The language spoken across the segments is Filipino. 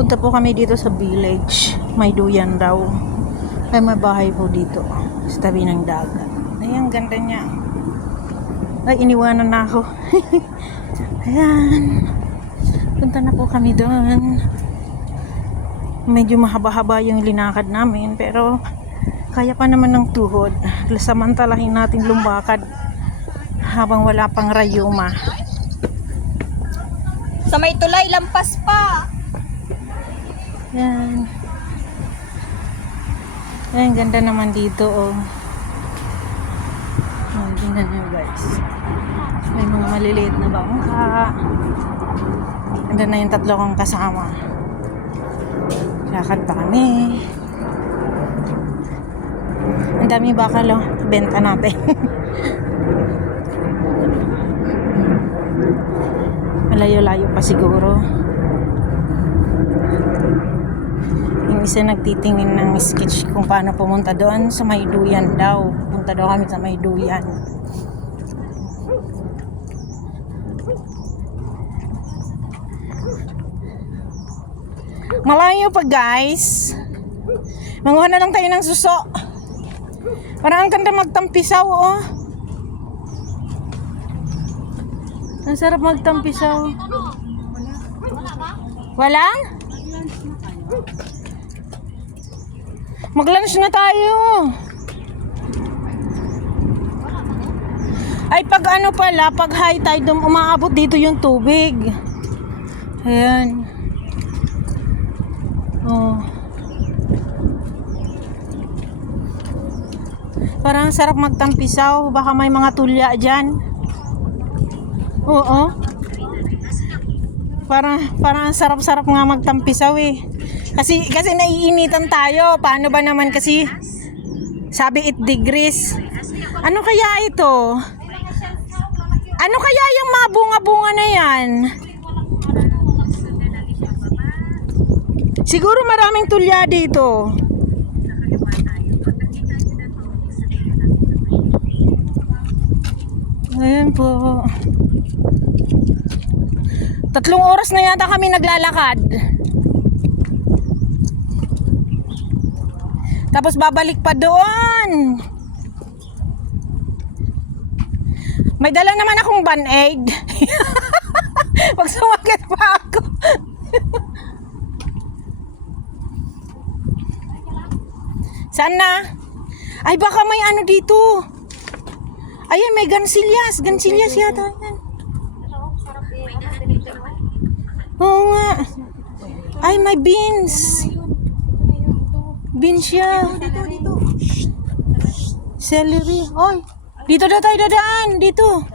Punta po kami dito sa village. May duyan daw. Ay, may bahay po dito. Sa tabi ng dagat. Ay, ang ganda niya. Ay, iniwanan na ako. Ayan. Punta na po kami doon. Medyo mahaba-haba yung linakad namin. Pero, kaya pa naman ng tuhod. Samantalahin natin lumbakad habang wala pang rayuma. Sa may tulay, lampas pa. Yan. Ayan, ganda naman dito, oh. Oh, tingnan nyo, guys. May mga maliliit na bangka. Ganda na yung tatlo kong kasama. Lakad pa kami. Ang dami bakal, oh. Benta natin. Malayo-layo pa siguro. Yung isa nagtitingin ng sketch kung paano pumunta doon sa may duyan daw. Punta daw kami sa may duyan. Malayo pa, guys. Manguha na lang tayo ng suso. Parang ang ganda magtampisaw, oh. Ang sarap magtampisaw. Walang? Mag-lunch na tayo. Ay, pag ano pala, pag high tide, umaabot dito yung tubig. Ayan. Oh. Parang sarap magtampisaw. Baka may mga tulya dyan. Oo. Parang ang sarap-sarap nga magtampisaw eh. Kasi naiinitan tayo. Paano ba naman kasi sabi 8 degrees. Ano kaya ito? Ano kaya yung mga bunga-bunga na yan? Siguro maraming tulya dito. Ayan po. 3 oras na yata kami naglalakad. Tapos babalik pa doon. May dala naman akong band-aid. Pag sumakit pa ako. Saan na? Ay, baka may ano dito. Ayan, may gansilyas. Gansilyas yata yan. Oo nga. Ay, may beans. Beans siya. Dito. Celery. Oy, dito na tayo dadaan. Dito.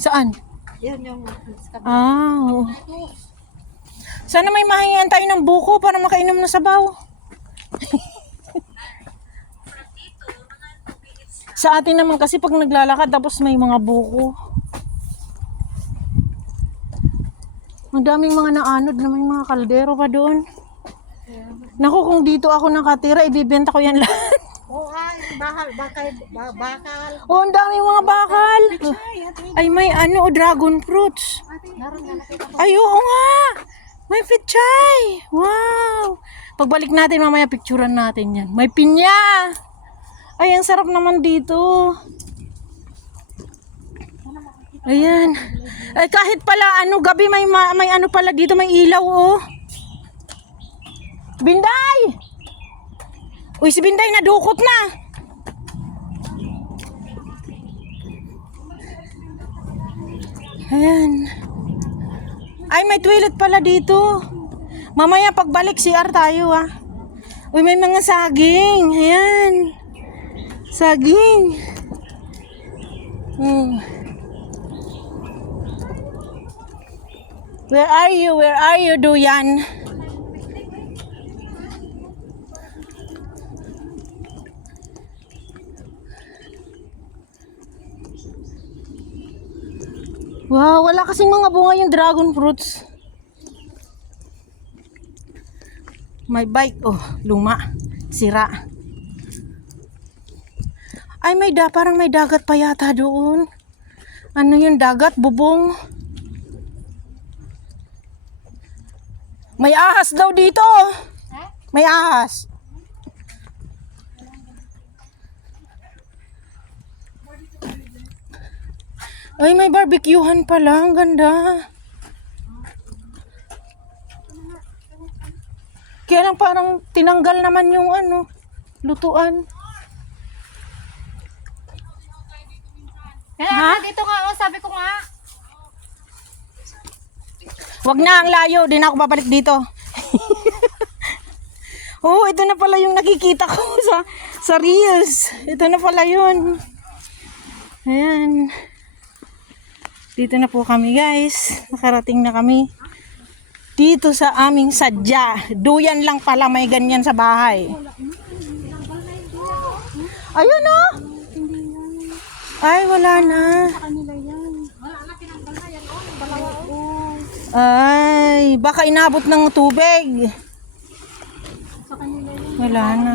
Saan? Yan yung Ah. Sana may mahingian tayo ng buko para makainom na sabaw. Sa atin naman kasi pag naglalakad tapos may mga buko. Ang daming mga naanod na may mga kaldero pa doon. Naku, kung dito ako nakatira, ibibenta ko yan lahat. oh, ay, bakal. Oh, ang daming mga bakal. Ay, may ano, dragon fruits. Ay, oo nga. May pichay. Wow. Pagbalik natin, mamaya picturean natin yan. May pinya. Ay, ang sarap naman dito. Ayan. Ay, kahit pala ano, gabi may ano pala dito, may ilaw, oh. Binday! Uy, si Binday nadukot na. Ayan. Ay, may toilet pala dito. Mamaya pagbalik CR tayo, ah. Uy, may mga saging. Ayan. Saging. Where are you? Where are you, Duyan? Wow, wala kasing mga bunga yung dragon fruits. May bike. Oh, luma. Sira. Ay, parang may dagat pa yata doon. Ano yung dagat? Bubong. May ahas daw dito. May ahas. Ay, may barbecuehan pala. Ang ganda. Kaya lang parang tinanggal naman yung ano, lutuan. Kaya dito nga, oh, sabi ko nga. Wag na, ang layo. Di na ako babalik dito. Oh, ito na pala yung nakikita ko sa Reels. Ito na pala yun. Ayan. Dito na po kami, guys. Nakarating na kami. Dito sa aming sadya. Duyan lang pala may ganyan sa bahay. Ayun oh. Ay, wala na. Ay, baka inabot ng tubig. Wala na.